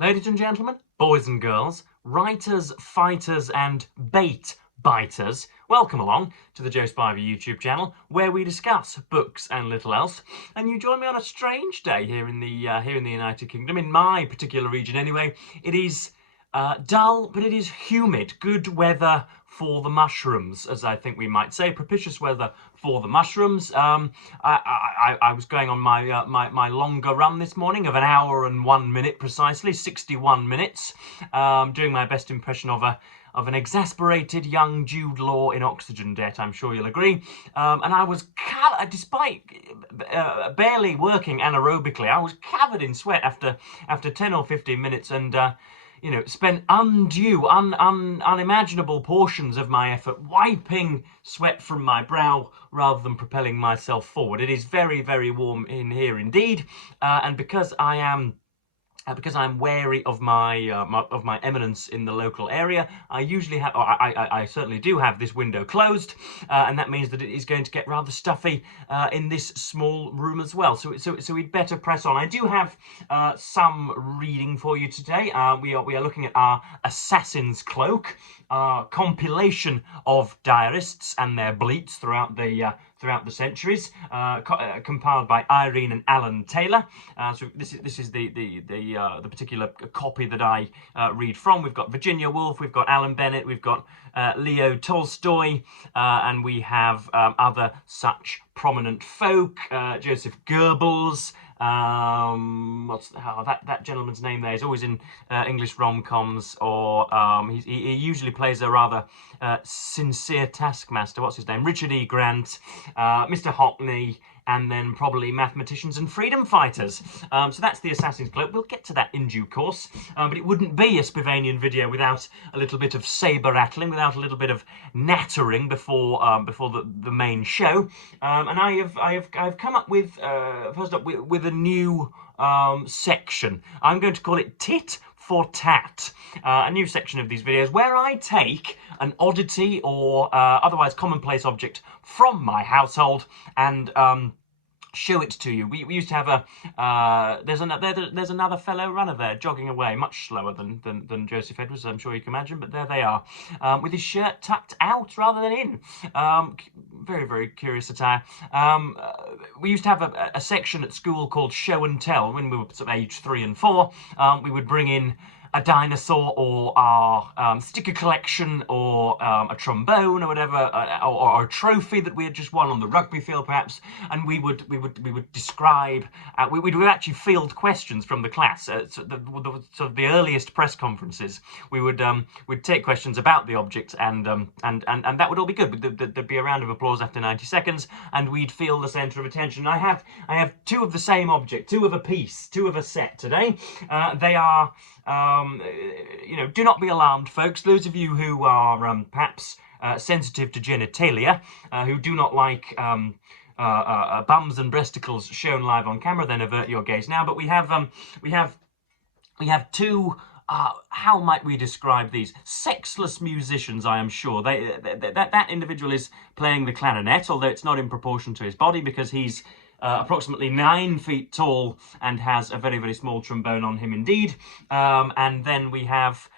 Ladies and gentlemen, boys and girls, writers, fighters and bait biters, welcome along to the Joe Spivey YouTube channel where we discuss books and little else. And you join me on a strange day here in the United Kingdom, in my particular region anyway. It is dull, but it is humid. Good weather for the mushrooms, as I think we might say. Propitious weather for the mushrooms. I was going on my longer run this morning of an hour and 1 minute precisely, 61 minutes, doing my best impression of an exasperated young Jude Law in oxygen debt, I'm sure you'll agree. And I was, despite barely working anaerobically, I was covered in sweat after 10 or 15 minutes, and you know, spent unimaginable portions of my effort wiping sweat from my brow rather than propelling myself forward. It is very, very warm in here indeed, and because I'm wary of my eminence in the local area, I usually have, or I certainly do have this window closed, and that means that it is going to get rather stuffy in this small room as well. So we'd better press on. I do have some reading for you today. We are looking at our Assassin's Cloak, compilation of diarists and their bleats throughout the centuries, compiled by Irene and Alan Taylor. So this is the particular copy that I read from. We've got Virginia Woolf, we've got Alan Bennett, we've got Leo Tolstoy, and we have other such prominent folk. Joseph Goebbels. That gentleman's name there is always in English rom-coms, or he usually plays a rather sincere taskmaster. What's his name? Richard E. Grant, Mr. Hockney, and then probably mathematicians and freedom fighters. So that's the Assassin's Cloak. We'll get to that in due course, but it wouldn't be a Spivanian video without a little bit of saber rattling, without a little bit of nattering before the main show. And I've come up with first up with a new section. I'm going to call it Tit for Tat, a new section of these videos where I take an oddity or otherwise commonplace object from my household and show it to you. We used to have a there's another fellow runner there jogging away, much slower than Joseph Edwards, I'm sure you can imagine, but there they are, with his shirt tucked out rather than in. Very, very curious attire. We used to have a section at school called Show and Tell. When we were sort of age 3 and 4, we would bring in a dinosaur or our sticker collection or a trombone or whatever, or a trophy that we had just won on the rugby field perhaps, and we would describe, we would actually field questions from the class. So the earliest press conferences, we'd take questions about the object, and that would all be good. There'd be a round of applause after 90 seconds, and we'd feel the centre of attention. I have two of the same object, two of a piece, two of a set today. They are you know, do not be alarmed, folks. Those of you who are perhaps sensitive to genitalia, who do not like bums and breasticles shown live on camera, then avert your gaze now. But we have two. How might we describe these? Sexless musicians, I am sure. That individual is playing the clarinet, although it's not in proportion to his body, because he's approximately 9 feet tall and has a very, very small trombone on him indeed. And then we have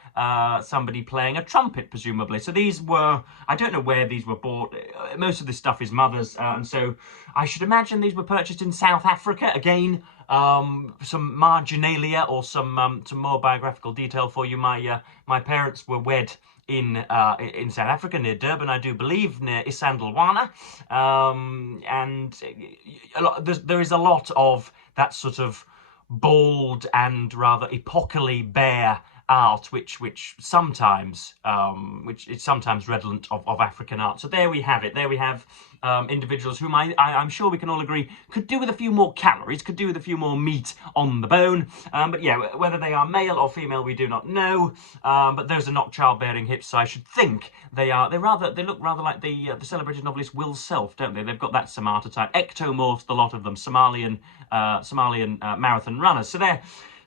somebody playing a trumpet, presumably. So these were, I don't know where these were bought. Most of this stuff is mother's, and so I should imagine these were purchased in South Africa. Again, some marginalia or some more biographical detail for you. My parents were wed in South Africa, near Durban, I do believe, near Isandlwana, and there is a lot of that sort of bold and rather epocally bare art, which is sometimes redolent of African art. So there we have it. There we have individuals whom I'm sure we can all agree could do with a few more calories, could do with a few more meat on the bone. But yeah, whether they are male or female, we do not know. But those are not childbearing hips, so I should think they look rather like the celebrated novelist Will Self, don't they? They've got that Samata type, ectomorphs, the lot of them, Somalian marathon runners. So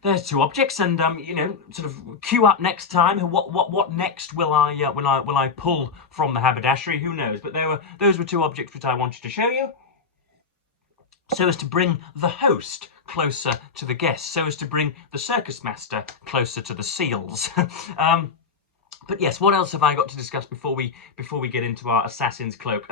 there's two objects, and you know, sort of queue up next time. What next will I pull from the haberdashery? Who knows? But those were two objects which I wanted to show you, so as to bring the host closer to the guests, so as to bring the circus master closer to the seals. But yes, what else have I got to discuss before we get into our Assassin's Cloak?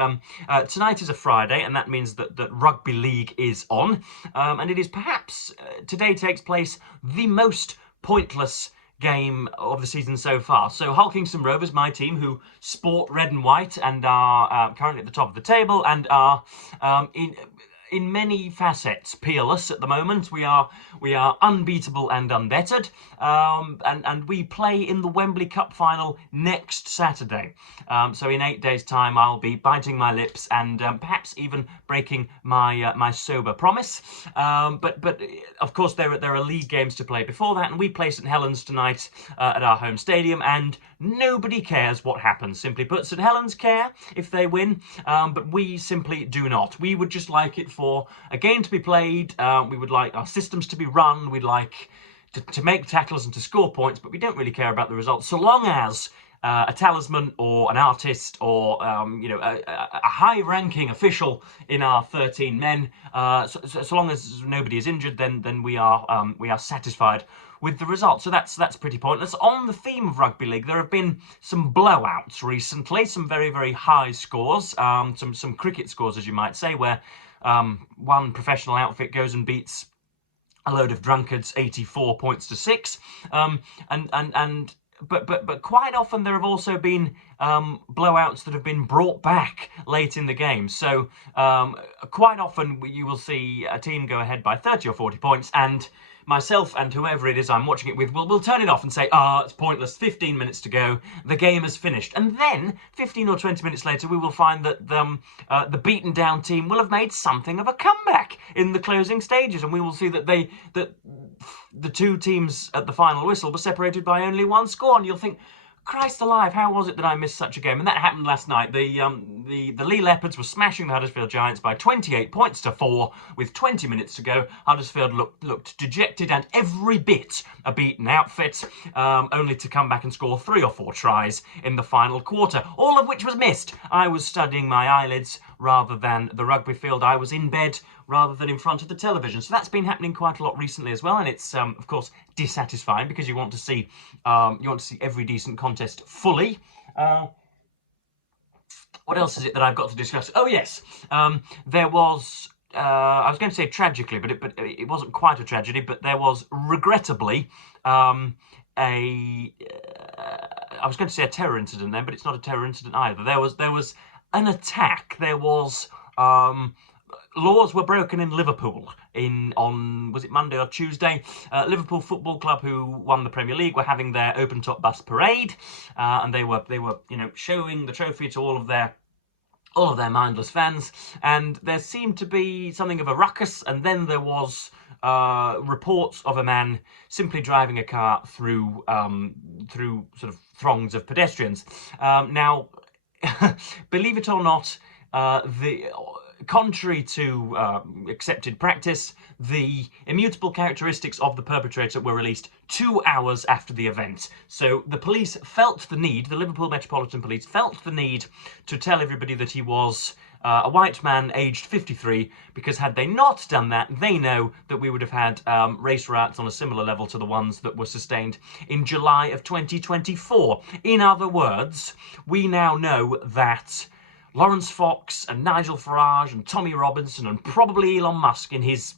Tonight is a Friday, and that means that Rugby League is on, and it is perhaps today takes place the most pointless game of the season so far. So Hull Kingston Rovers, my team, who sport red and white and are currently at the top of the table and are in many facets peerless at the moment. We are unbeatable and unbettered, and we play in the Wembley Cup final next Saturday. So in 8 days' time, I'll be biting my lips and perhaps even breaking my sober promise. But of course there are league games to play before that, and we play St Helens tonight at our home stadium, and nobody cares what happens. Simply put, St Helens care if they win, but we simply do not. We would just like it for a game to be played. We would like our systems to be run. We'd like to make tackles and to score points, but we don't really care about the results, so long as a talisman or an artist or a high-ranking official in our 13 men, so long as nobody is injured, then we are satisfied with the result. So that's pretty pointless. On the theme of rugby league, there have been some blowouts recently, some very, very high scores, some cricket scores, as you might say, where one professional outfit goes and beats a load of drunkards 84 points to 6, but quite often there have also been blowouts that have been brought back late in the game. So quite often you will see a team go ahead by 30 or 40 points, and myself and whoever it is I'm watching it with will turn it off and say, it's pointless, 15 minutes to go, the game is finished. And then 15 or 20 minutes later we will find that the beaten down team will have made something of a comeback in the closing stages, and we will see that the two teams at the final whistle were separated by only one score, and you'll think, Christ alive, how was it that I missed such a game? And that happened last night. The Lee Leopards were smashing the Huddersfield Giants by 28 points to 4 with 20 minutes to go. Huddersfield looked dejected and every bit a beaten outfit, only to come back and score 3 or 4 tries in the final quarter, all of which was missed. I was studying my eyelids rather than the rugby field. I was in bed rather than in front of the television. So that's been happening quite a lot recently as well, and it's of course dissatisfying because you want to see every decent contest fully. What else is it that I've got to discuss? Oh yes, there was. I was going to say tragically, but it wasn't quite a tragedy. But there was regrettably I was going to say a terror incident then, but it's not a terror incident either. There was an attack. There was laws were broken in Liverpool on was it Monday or Tuesday? Liverpool Football Club, who won the Premier League, were having their open top bus parade, and they were showing the trophy to all of their mindless fans, and there seemed to be something of a ruckus, and then there was reports of a man simply driving a car through sort of throngs of pedestrians. Now, believe it or not, contrary to accepted practice, the immutable characteristics of the perpetrator were released 2 hours after the event. So the police felt the need, the Liverpool Metropolitan Police felt the need to tell everybody that he was a white man aged 53, because had they not done that, they know that we would have had race riots on a similar level to the ones that were sustained in July of 2024. In other words, we now know that Lawrence Fox and Nigel Farage and Tommy Robinson and probably Elon Musk in his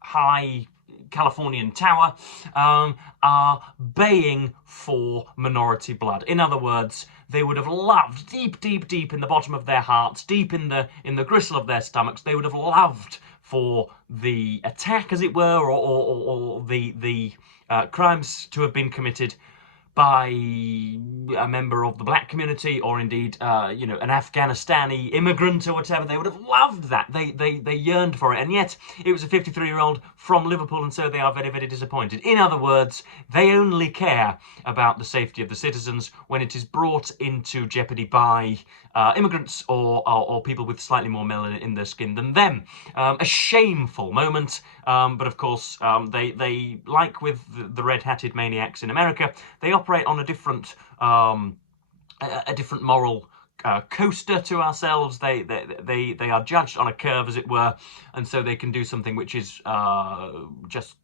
high Californian tower are baying for minority blood. In other words, they would have loved, deep, deep, deep in the bottom of their hearts, deep in the gristle of their stomachs, they would have loved for the attack, as it were, or the crimes to have been committed by a member of the black community, or indeed, an Afghanistani immigrant or whatever. They would have loved that. They yearned for it, and yet it was a 53-year-old from Liverpool, and so they are very, very disappointed. In other words, they only care about the safety of the citizens when it is brought into jeopardy by immigrants or people with slightly more melanin in their skin than them. A shameful moment, but of course, they like with the red-hatted maniacs in America, they operate on a different moral coaster to ourselves. They are judged on a curve, as it were, and so they can do something which is just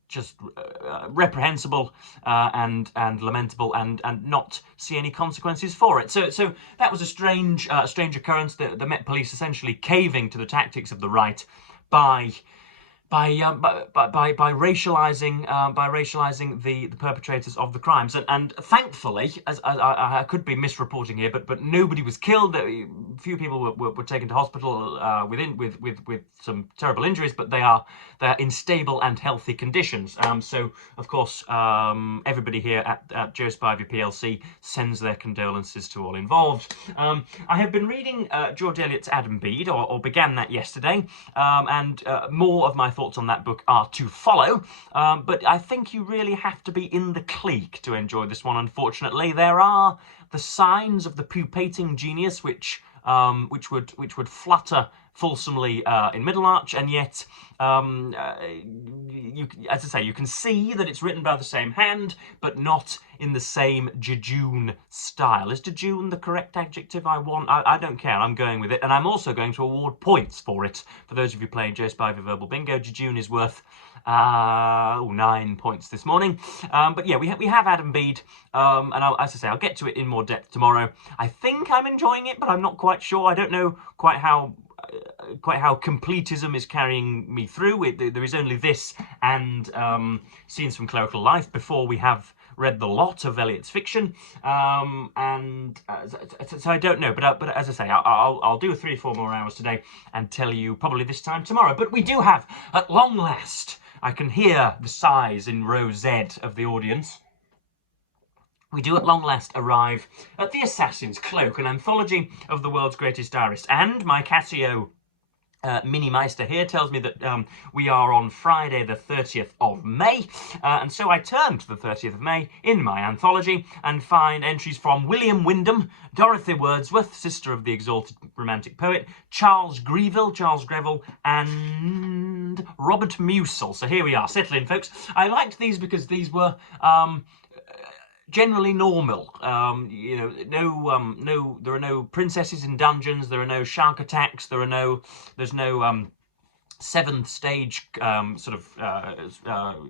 reprehensible and lamentable, and not see any consequences for it. So that was a strange occurrence. The Met Police essentially caving to the tactics of the right by racializing the perpetrators of the crimes, and thankfully, as I could be misreporting here, but nobody was killed. A few people were taken to hospital with some terrible injuries, but they're in stable and healthy conditions. So of course, everybody here at Joe Spivey PLC sends their condolences to all involved. I have been reading George Eliot's Adam Bede, or began that yesterday, and more of my thoughts on that book are to follow, but I think you really have to be in the clique to enjoy this one. Unfortunately, there are the signs of the pupating genius which would flutter fulsomely in Middlemarch, and yet, as I say, you can see that it's written by the same hand, but not in the same jejune style. Is jejune the correct adjective I want? I don't care, I'm going with it, and I'm also going to award points for it. For those of you playing Joe Spivey Verbal Bingo, jejune is worth 9 points this morning. But yeah, we have Adam Bede, and as I say, I'll get to it in more depth tomorrow. I think I'm enjoying it, but I'm not quite sure. I don't know quite how completism is carrying me through. There is only this and Scenes from Clerical Life before we have read the lot of Eliot's fiction, and so I don't know. But as I say, I'll do 3 or 4 more hours today and tell you probably this time tomorrow. But we do have, at long last, I can hear the sighs in row Z of the audience. We do at long last arrive at The Assassin's Cloak, an anthology of the world's greatest diarists. And my Casio Mini Meister here tells me that we are on Friday the 30th of May, and so I turn to the 30th of May in my anthology and find entries from William Wyndham, Dorothy Wordsworth, sister of the exalted romantic poet, Charles Greville, and Robert Musil. So here we are. Settle in, folks. I liked these because these were generally normal. You know, there are no princesses in dungeons, there are no shark attacks, there's no 7th stage sort of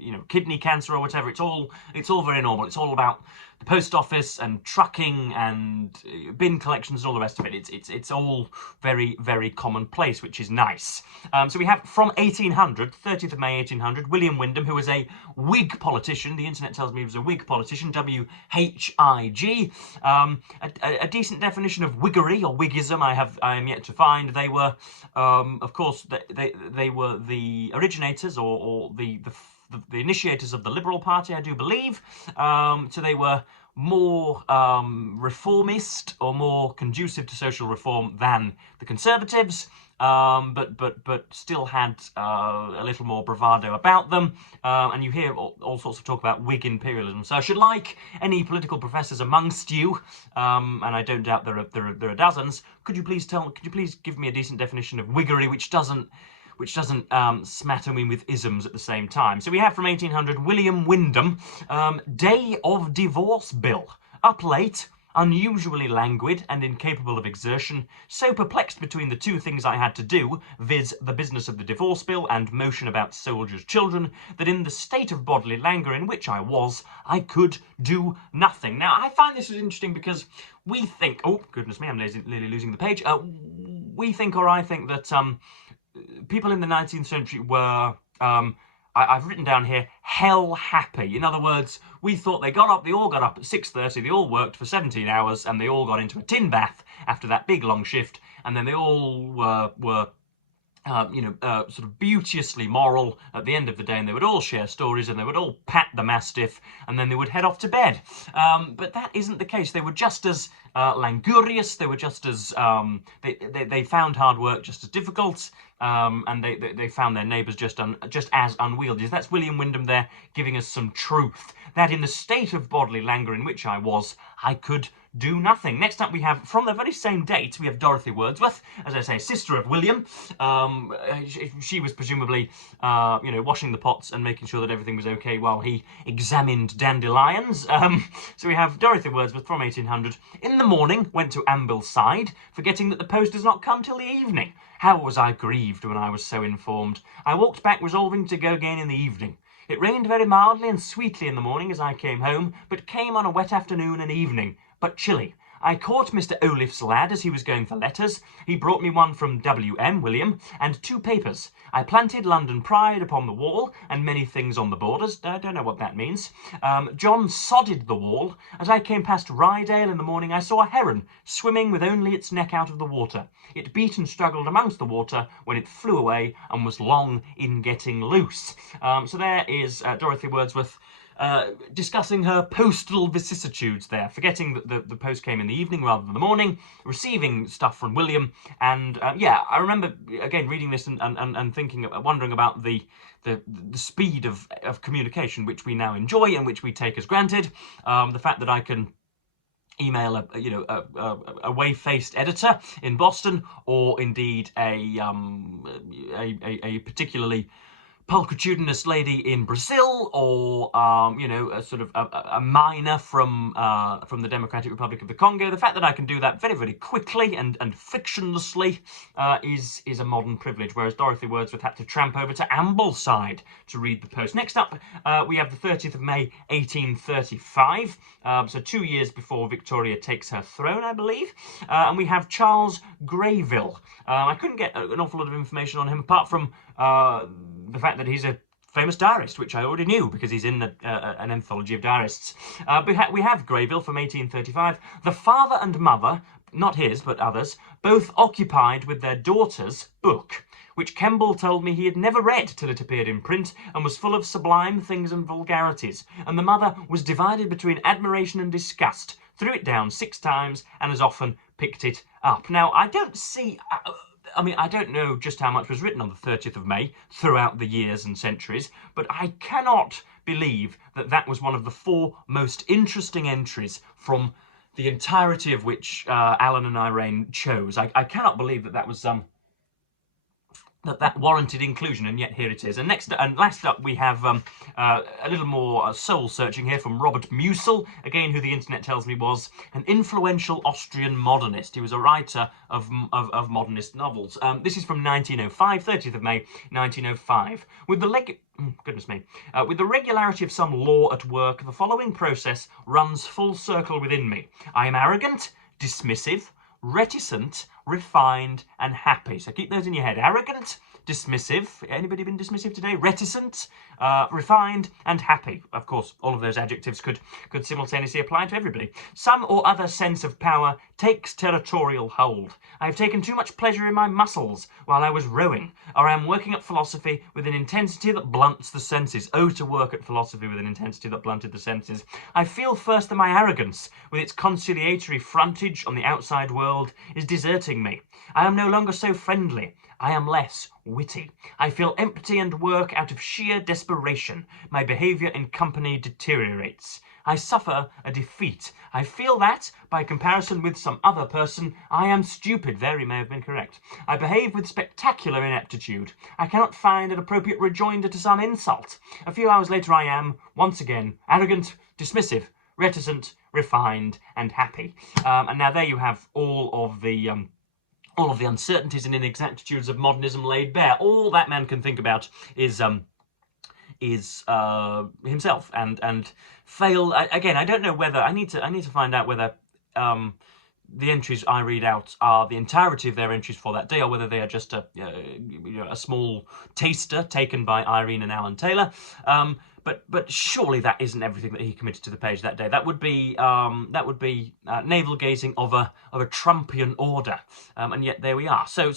you know, kidney cancer or whatever. It's all very normal. It's all about the post office and trucking and bin collections and all the rest of it. It's all very, very commonplace, which is nice. So we have from 1800, 30th of May 1800, William Wyndham, who was a Whig politician. The internet tells me he was a Whig politician, W-H-I-G. A decent definition of Whiggery or Whiggism I am yet to find. They were, of course, they were the originators or the initiators of the Liberal Party, I do believe. So they were more reformist or more conducive to social reform than the Conservatives, but still had a little more bravado about them. And you hear all sorts of talk about Whig imperialism. So I should like any political professors amongst you, and I don't doubt there are dozens. Could you please give me a decent definition of Whiggery which doesn't smatter me with isms at the same time? So we have from 1800 William Wyndham, Day of Divorce Bill. Up late, unusually languid and incapable of exertion, so perplexed between the two things I had to do, viz. The business of the divorce bill and motion about soldiers' children, that in the state of bodily languor in which I was, I could do nothing. Now, I find this interesting because we think, oh, goodness me, I'm nearly losing the page. We think, or I think, that people in the 19th century were, I've written down here, hell happy. In other words, we thought they all got up at 6:30, they all worked for 17 hours, and they all got into a tin bath after that big long shift, and then they all were sort of beauteously moral at the end of the day, and they would all share stories, and they would all pat the mastiff, and then they would head off to bed. But that isn't the case. They were just as languorous. They were just as they found hard work just as difficult, and they found their neighbours just as unwieldy. That's William Wyndham there giving us some truth, that in the state of bodily languor in which I was, I could do nothing. Next up we have, from the very same date, we have Dorothy Wordsworth, as I say, sister of William. She was presumably, washing the pots and making sure that everything was okay while he examined dandelions. So we have Dorothy Wordsworth from 1800. In the morning went to Ambleside, forgetting that the post does not come till the evening. How was I grieved when I was so informed. I walked back resolving to go again in the evening. It rained very mildly and sweetly in the morning as I came home, but came on a wet afternoon and evening, but chilly. I caught Mr. Oliph's lad as he was going for letters. He brought me one from W.M. William, and 2 papers. I planted London Pride upon the wall, and many things on the borders. I don't know what that means. John sodded the wall. As I came past Rydale in the morning, I saw a heron swimming with only its neck out of the water. It beat and struggled amongst the water when it flew away and was long in getting loose. So there is Dorothy Wordsworth discussing her postal vicissitudes there, forgetting that the post came in the evening rather than the morning, receiving stuff from William, and yeah, I remember again reading this and thinking, wondering about the speed of communication which we now enjoy and which we take as granted. The fact that I can email a wave-faced editor in Boston, or indeed a particularly pulchritudinous lady in Brazil, or a sort of a miner from the Democratic Republic of the Congo. The fact that I can do that very, very quickly and frictionlessly is a modern privilege, whereas Dorothy Wordsworth had to tramp over to Ambleside to read the post. Next up, we have the 30th of May 1835, so 2 years before Victoria takes her throne, I believe, and we have Charles Greyville. I couldn't get an awful lot of information on him apart from the fact that he's a famous diarist, which I already knew because he's in an anthology of diarists. We have Greyville from 1835. The father and mother, not his but others, both occupied with their daughter's book, which Kemble told me he had never read till it appeared in print, and was full of sublime things and vulgarities, and the mother was divided between admiration and disgust, threw it down 6 times, and as often picked it up. Now, I don't see... I don't know just how much was written on the 30th of May throughout the years and centuries, but I cannot believe that that was one of the 4 most interesting entries from the entirety of which Alan and Irene chose. I cannot believe that that was that warranted inclusion, and yet here it is. And last up, we have a little more soul searching here from Robert Musil, again, who the internet tells me was an influential Austrian modernist. He was a writer of modernist novels. This is from 1905, 30th of May 1905. With the regularity of some law at work, the following process runs full circle within me. I am arrogant, dismissive, reticent, refined, and happy. So keep those in your head. Arrogant, dismissive. Anybody been dismissive today? Reticent, refined, and happy. Of course, all of those adjectives could simultaneously apply to everybody. Some or other sense of power takes territorial hold. I have taken too much pleasure in my muscles while I was rowing, or I am working at philosophy with an intensity that blunts the senses. Oh, to work at philosophy with an intensity that blunted the senses. I feel first that my arrogance, with its conciliatory frontage on the outside world, is deserting me. I am no longer so friendly. I am less witty. I feel empty and work out of sheer desperation. My behaviour in company deteriorates. I suffer a defeat. I feel that, by comparison with some other person, I am stupid. There he may have been correct. I behave with spectacular ineptitude. I cannot find an appropriate rejoinder to some insult. A few hours later I am, once again, arrogant, dismissive, reticent, refined, and happy. And now there you have all of the uncertainties and inexactitudes of modernism laid bare. All that man can think about is himself, and fail again. I don't know whether I need to find out whether the entries I read out are the entirety of their entries for that day, or whether they are just a small taster taken by Irene and Alan Taylor. But surely that isn't everything that he committed to the page that day. That would be navel gazing of a Trumpian order, and yet there we are. So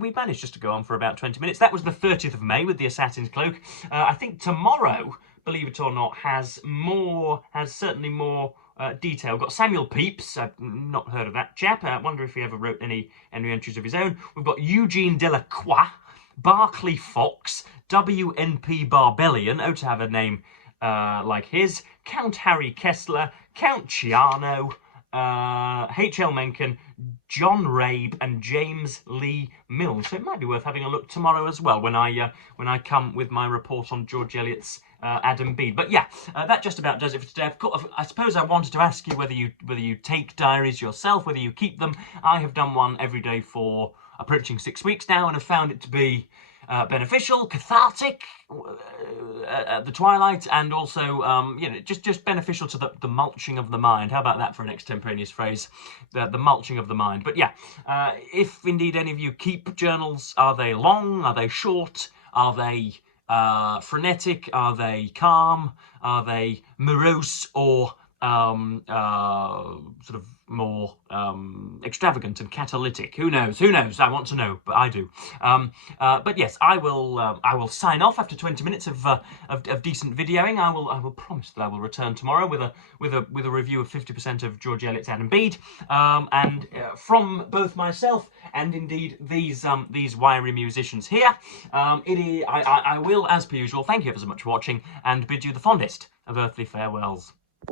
we managed just to go on for about 20 minutes. That was the 30th of May with the Assassin's Cloak. I think tomorrow, believe it or not, has certainly more detail. We've got Samuel Pepys. I've not heard of that chap. I wonder if he ever wrote any entries of his own. We've got Eugene Delacroix, Barclay Fox, WNP Barbellion, oh to have a name like his, Count Harry Kessler, Count Ciano, H.L. Mencken, John Rabe and James Lee Mills. So it might be worth having a look tomorrow as well when I come with my report on George Eliot's Adam Bede. But yeah, that just about does it for today. I suppose I wanted to ask you whether you take diaries yourself, whether you keep them. I have done one every day for approaching 6 weeks now, and have found it to be beneficial, cathartic at the twilight, and also just beneficial to the mulching of the mind. How about that for an extemporaneous phrase? The mulching of the mind. But yeah, if indeed any of you keep journals, are they long? Are they short? Are they frenetic? Are they calm? Are they morose or sort of more extravagant and catalytic? Who knows? Who knows? I want to know, but I do. But yes, I will sign off after 20 minutes of decent videoing. I will promise that I will return tomorrow with a review of 50% of George Eliot's Adam Bede, and from both myself and indeed these wiry musicians here. I will, as per usual, thank you ever so much for watching and bid you the fondest of earthly farewells.